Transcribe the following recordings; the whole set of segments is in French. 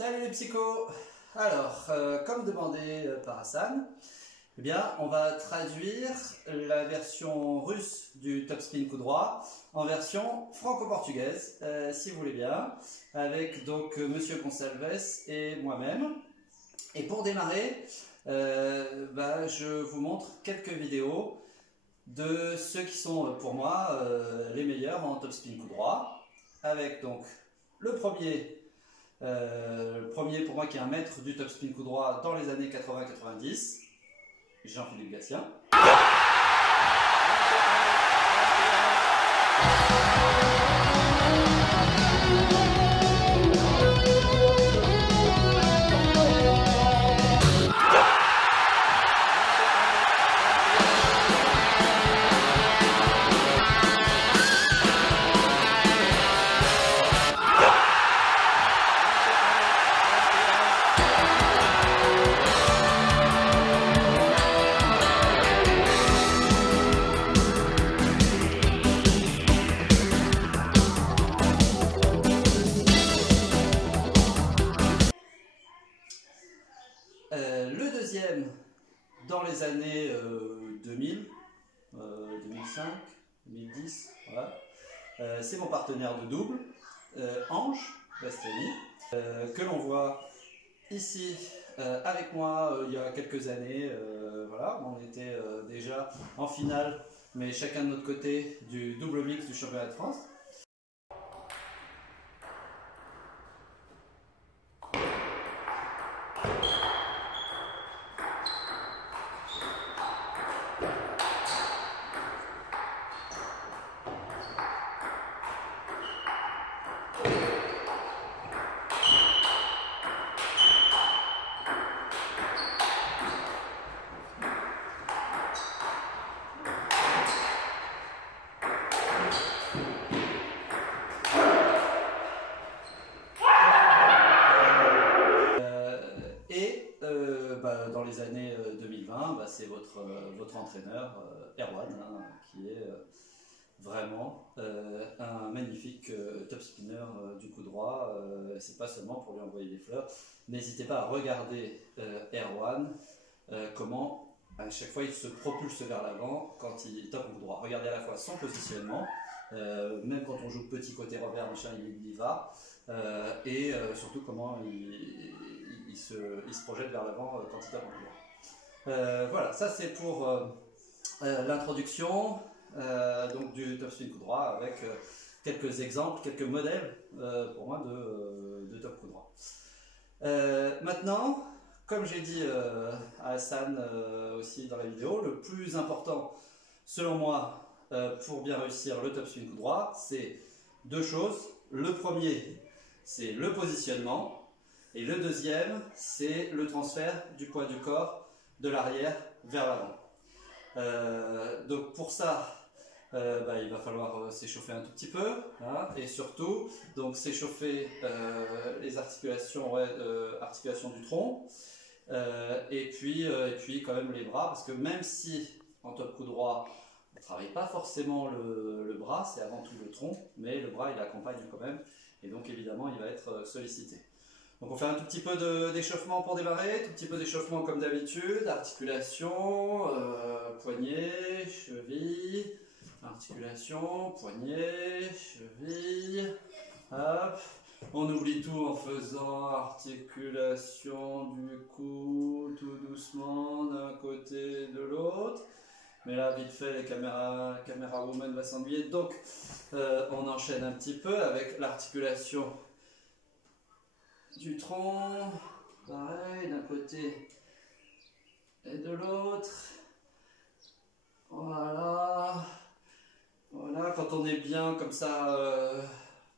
Salut les psychos. Alors, comme demandé par Hassan, eh bien, on va traduire la version russe du top spin coup droit en version franco-portugaise, si vous voulez bien, avec donc Monsieur Gonçalves et moi-même. Et pour démarrer, je vous montre quelques vidéos de ceux qui sont pour moi les meilleurs en top spin coup droit, avec donc le premier pour moi qui est un maître du top spin coup droit dans les années 80-90, Jean-Philippe Gatien. Le deuxième, dans les années 2000, 2005, 2010, voilà, c'est mon partenaire de double, Ange Bastiani, que l'on voit ici avec moi il y a quelques années. Voilà, on était déjà en finale, mais chacun de notre côté, du double mix du championnat de France. Dans les années 2020, c'est votre entraîneur, Erwan, qui est vraiment un magnifique top spinner du coup droit. C'est pas seulement pour lui envoyer des fleurs. N'hésitez pas à regarder Erwan, comment à chaque fois il se propulse vers l'avant quand il top au coup droit. Regardez à la fois son positionnement, même quand on joue petit côté revers, machin, il y va, et surtout comment il se projette vers l'avant quand il tape en couloir. Voilà, ça c'est pour l'introduction donc du top spin coup droit avec quelques exemples, quelques modèles pour moi de top coup droit. Maintenant, comme j'ai dit à Hassan aussi dans la vidéo, le plus important selon moi pour bien réussir le top spin coup droit, c'est deux choses. Le premier, c'est le positionnement. Et le deuxième, c'est le transfert du poids du corps de l'arrière vers l'avant. Donc pour ça, il va falloir s'échauffer un tout petit peu, hein, et surtout donc s'échauffer les articulations, articulations du tronc, et puis quand même les bras, parce que même si en top coup droit on ne travaille pas forcément le bras, c'est avant tout le tronc, mais le bras il accompagne quand même, et donc évidemment il va être sollicité. Donc on fait un tout petit peu d'échauffement pour démarrer, tout petit peu d'échauffement comme d'habitude, articulation, poignet, cheville, articulation, poignet, cheville, hop. On oublie tout en faisant articulation du cou, tout doucement d'un côté et de l'autre. Mais là, vite fait, les caméra woman va s'ennuyer, donc on enchaîne un petit peu avec l'articulation du tronc, pareil, d'un côté et de l'autre. Voilà. Voilà, quand on est bien comme ça,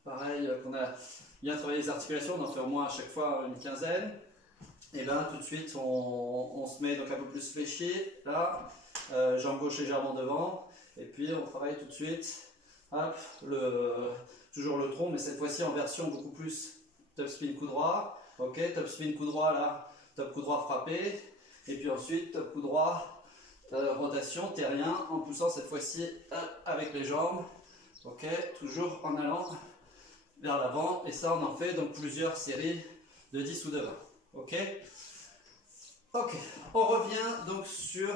pareil, qu'on a bien travaillé les articulations, on en fait au moins à chaque fois une quinzaine. Et là, tout de suite, on se met donc un peu plus fléchi, là, jambe gauche légèrement devant, et puis on travaille tout de suite, hop, toujours le tronc, mais cette fois-ci en version beaucoup plus top spin coup droit. Ok, top spin coup droit là, top coup droit frappé, et puis ensuite top coup droit, rotation, terrien, en poussant cette fois-ci avec les jambes. Ok, toujours en allant vers l'avant, et ça on en fait donc plusieurs séries de 10 ou de 20. Ok? Ok, on revient donc sur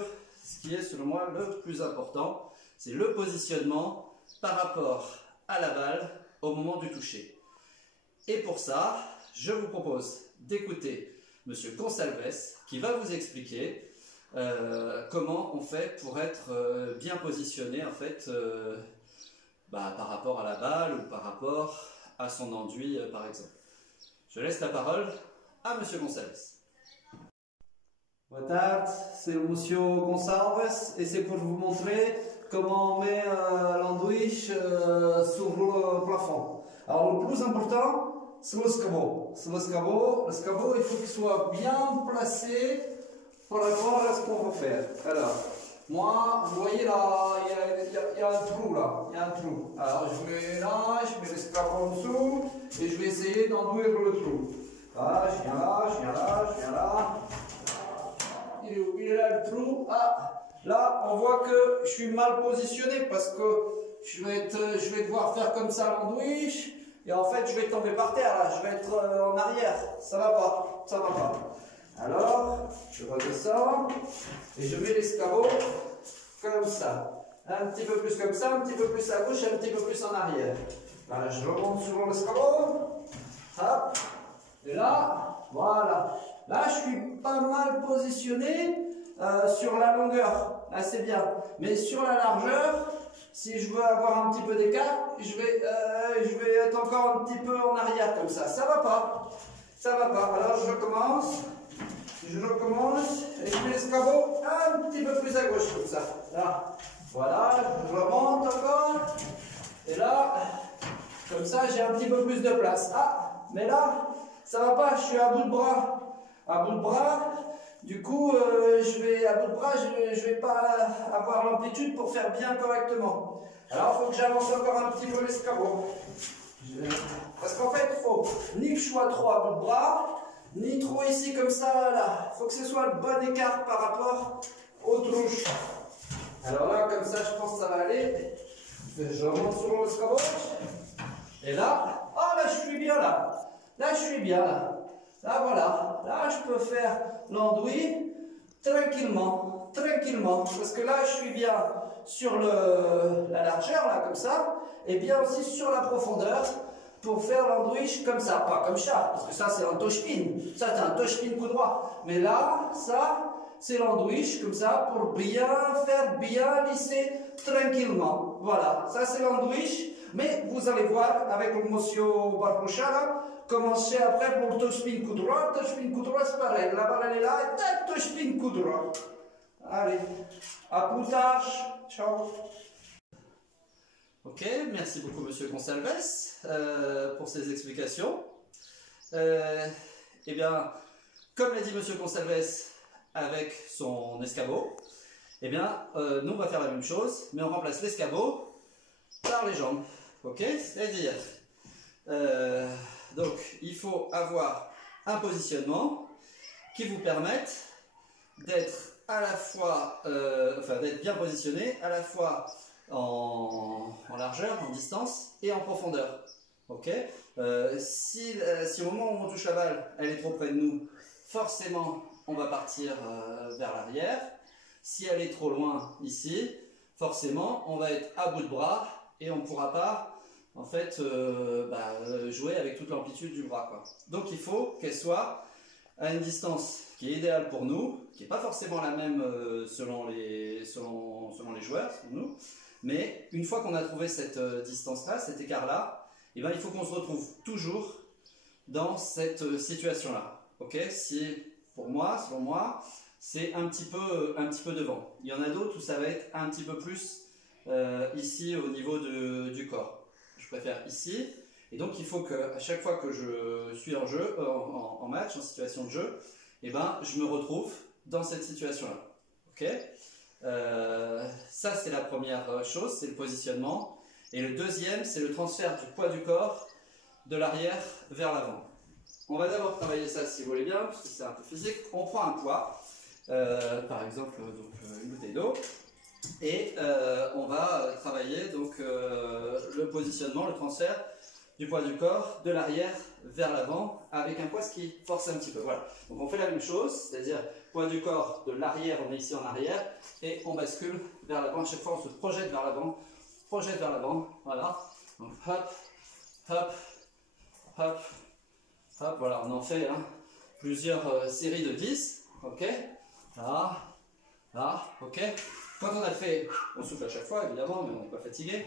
ce qui est selon moi le plus important, c'est le positionnement par rapport à la balle au moment du toucher. Et pour ça, je vous propose d'écouter Monsieur Gonçalves qui va vous expliquer comment on fait pour être bien positionné en fait par rapport à la balle ou par rapport à son enduit par exemple. Je laisse la parole à Monsieur Gonçalves. Boa tarde, c'est le monsieur Gonçalves et c'est pour vous montrer comment on met l'andouille sur le plafond. Alors le plus important, c'est le scabot. Le scabot, il faut qu'il soit bien placé par rapport à ce qu'on va faire. Alors, moi, vous voyez là, il y a un trou là, il y a un trou. Alors je mets là, je mets le scabot en dessous et je vais essayer d'endouir le trou. Là, je viens là, je viens là, je viens là. Il est là le trou. Ah, là, on voit que je suis mal positionné parce que je vais devoir faire comme ça l'andouille et en fait je vais tomber par terre là, je vais être en arrière. Ça va pas, ça va pas. Alors, je redescends et je mets l'escabeau comme ça. Un petit peu plus comme ça, un petit peu plus à gauche et un petit peu plus en arrière. Là, je remonte sur l'escabeau. Hop. Et là, voilà. Là, je suis pas mal positionné sur la longueur. Là, c'est bien. Mais sur la largeur, si je veux avoir un petit peu d'écart, je vais être encore un petit peu en arrière comme ça. Ça va pas. Ça va pas. Alors, je recommence. Et je mets l'escabeau un petit peu plus à gauche comme ça. Là. Voilà. Je remonte encore. Et là, comme ça, j'ai un petit peu plus de place. Ah, mais là, ça va pas. Je suis à bout de bras. À bout de bras, du coup, je vais pas avoir l'amplitude pour faire bien correctement. Alors, il faut que j'avance encore un petit peu l'escabeau. Parce qu'en fait, il faut ni que je sois trop à bout de bras, ni trop ici comme ça, là. Il faut que ce soit le bon écart par rapport au trou. Alors là, comme ça, je pense que ça va aller. Je remonte sur l'escabeau. Et là, oh là, je suis bien là. Là, je suis bien là. Là, voilà. Là, je peux faire l'andouille tranquillement, parce que là, je suis bien sur la largeur, là, comme ça, et bien aussi sur la profondeur, pour faire l'andouille comme ça, pas comme ça, parce que ça, c'est un toe-spin, ça, c'est un toe-spin coup droit, mais là, ça, c'est l'andouille comme ça, pour bien faire, bien lisser tranquillement, voilà, ça, c'est l'andouille, mais vous allez voir, avec le monsieur Barbocha, là, commencer après pour le toe-spin coup droit. Toe-spin coup droit, c'est pareil. La balle, elle est là, et tac, toe-spin coup droit. Allez, à plus tard. Ciao. Ok, merci beaucoup Monsieur Gonçalves pour ces explications. Eh bien, comme l'a dit Monsieur Gonçalves avec son escabeau, eh bien, nous on va faire la même chose, mais on remplace l'escabeau par les jambes. Ok, c'est-à-dire... donc, il faut avoir un positionnement qui vous permette d'être à la fois, d'être bien positionné à la fois en largeur, en distance et en profondeur. Ok. Si au moment où on touche la balle, elle est trop près de nous, forcément, on va partir vers l'arrière. Si elle est trop loin ici, forcément, on va être à bout de bras et on ne pourra pas en fait, jouer avec toute l'amplitude du bras, quoi. Donc il faut qu'elle soit à une distance qui est idéale pour nous, qui n'est pas forcément la même selon les joueurs, selon nous, mais une fois qu'on a trouvé cette distance-là, cet écart-là, eh ben, il faut qu'on se retrouve toujours dans cette situation-là. Okay, si, pour moi, selon moi, c'est un petit peu devant. Il y en a d'autres où ça va être un petit peu plus ici au niveau du corps. Je préfère ici, et donc il faut qu'à chaque fois que je suis en jeu, en match, en situation de jeu, eh ben, je me retrouve dans cette situation-là. Ok. Ça, c'est la première chose, c'est le positionnement. Et le deuxième, c'est le transfert du poids du corps de l'arrière vers l'avant. On va d'abord travailler ça, si vous voulez bien, parce que c'est un peu physique. On prend un poids, par exemple une bouteille d'eau, et on va travailler donc, le positionnement, le transfert du poids du corps de l'arrière vers l'avant avec un poids qui force un petit peu. Voilà. Donc on fait la même chose, c'est-à-dire poids du corps de l'arrière, on est ici en arrière et on bascule vers l'avant. À chaque fois on se projette vers l'avant, voilà. Donc hop, hop, hop, hop, voilà, on en fait plusieurs séries de 10, ok, là, là, ok. Quand on a fait, on souffle à chaque fois évidemment, mais on n'est pas fatigué.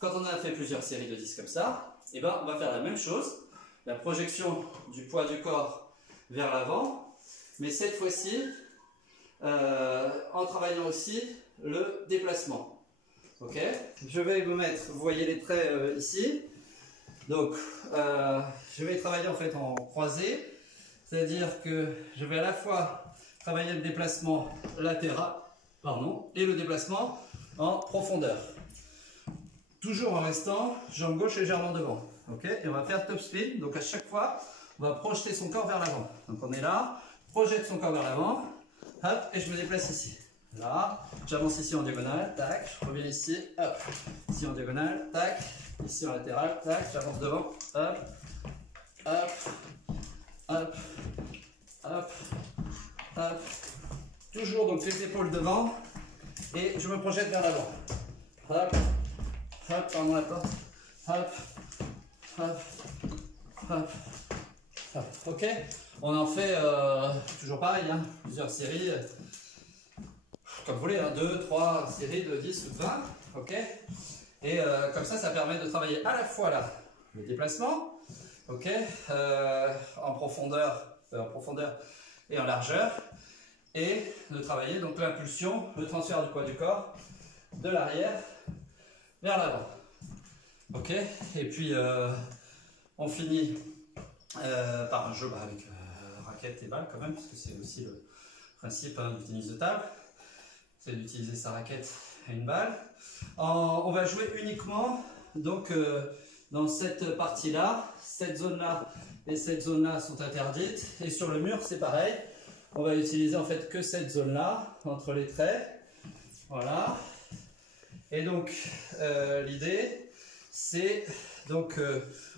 Quand on a fait plusieurs séries de 10 comme ça, et ben on va faire la même chose, la projection du poids du corps vers l'avant, mais cette fois-ci en travaillant aussi le déplacement. Ok, je vais vous mettre, vous voyez les traits ici. Donc, je vais travailler en fait en croisé, c'est-à-dire que je vais à la fois travailler le déplacement latéral, et le déplacement en profondeur. Toujours en restant jambe gauche légèrement devant. Ok, et on va faire top spin. Donc à chaque fois, on va projeter son corps vers l'avant. Donc on est là, projette son corps vers l'avant, hop, et je me déplace ici. Là, j'avance ici en diagonale, tac, je reviens ici, hop, ici en diagonale, tac, ici en latéral, tac, j'avance devant, hop, hop, hop, hop, hop. Toujours donc les épaules devant et je me projette vers l'avant. Hop, hop, pardon la porte, hop, hop, hop, hop. Ok, on en fait toujours pareil, plusieurs séries. Comme vous voulez, 2, 3 séries de 10 ou de 20, ok. Et comme ça permet de travailler à la fois là, le déplacement, ok, en profondeur et en largeur, et de travailler donc l'impulsion, le transfert du poids du corps de l'arrière vers l'avant, ok. Et puis on finit par un jeu avec raquette et balle quand même, parce que c'est aussi le principe du tennis de table. C'est d'utiliser sa raquette et une balle. On va jouer uniquement donc dans cette partie-là. Cette zone-là et cette zone-là sont interdites. Et sur le mur, c'est pareil. On va utiliser en fait que cette zone-là entre les traits. Voilà. Et donc l'idée, c'est donc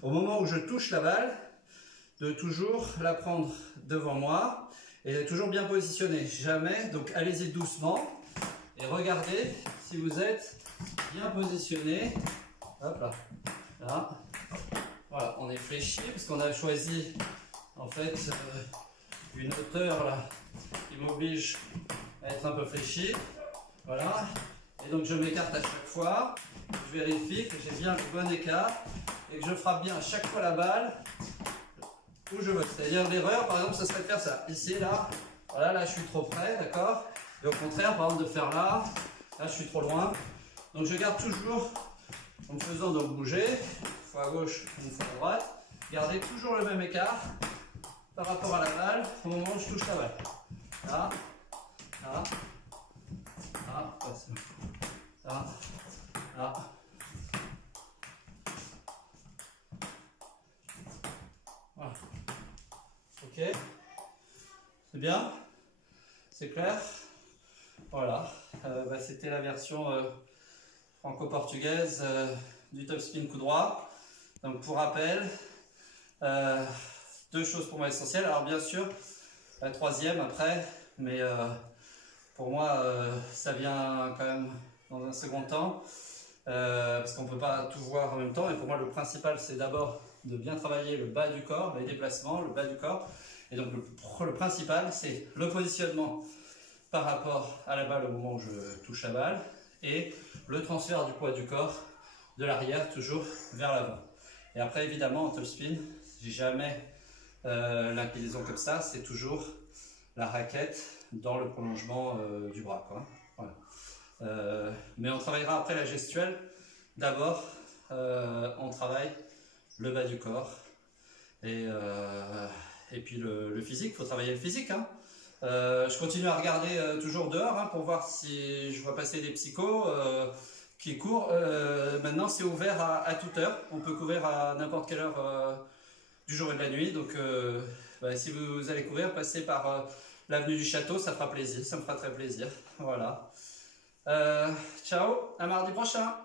au moment où je touche la balle, de toujours la prendre devant moi et toujours bien positionner. Jamais. Donc allez-y doucement. Et regardez si vous êtes bien positionné. Hop là. Là. Voilà, on est fléchi parce qu'on a choisi en fait une hauteur là qui m'oblige à être un peu fléchi. Voilà. Et donc je m'écarte à chaque fois. Je vérifie que j'ai bien le bon écart et que je frappe bien à chaque fois la balle où je veux. C'est-à-dire l'erreur, par exemple, ce serait de faire ça. Ici, là. Voilà, là je suis trop près, d'accord? Et au contraire, par exemple, de faire là, je suis trop loin. Donc je garde toujours, en me faisant donc bouger, une fois à gauche, une fois à droite, gardez toujours le même écart par rapport à la balle au moment où je touche la balle. Là, là, là, là, là. Voilà. Ok, c'est bien, c'est clair. Voilà, c'était la version franco-portugaise du top spin coup droit. Donc pour rappel, deux choses pour moi essentielles. Alors bien sûr, la troisième après, mais pour moi ça vient quand même dans un second temps, parce qu'on ne peut pas tout voir en même temps. Et pour moi le principal c'est d'abord de bien travailler le bas du corps, les déplacements, le bas du corps. Et donc le principal c'est le positionnement par rapport à la balle au moment où je touche la balle et le transfert du poids du corps de l'arrière toujours vers l'avant. Et après évidemment en top spin, j'ai jamais l'inclinaison comme ça, c'est toujours la raquette dans le prolongement du bras, quoi. Voilà. Mais on travaillera après la gestuelle. D'abord on travaille le bas du corps et puis le physique, il faut travailler le physique, hein. Je continue à regarder toujours dehors pour voir si je vois passer des psychos qui courent. Maintenant c'est ouvert à toute heure, on peut courir à n'importe quelle heure du jour et de la nuit. Donc si vous allez courir, passez par l'avenue du Château, ça fera plaisir, ça me fera très plaisir. Voilà. Ciao, à mardi prochain.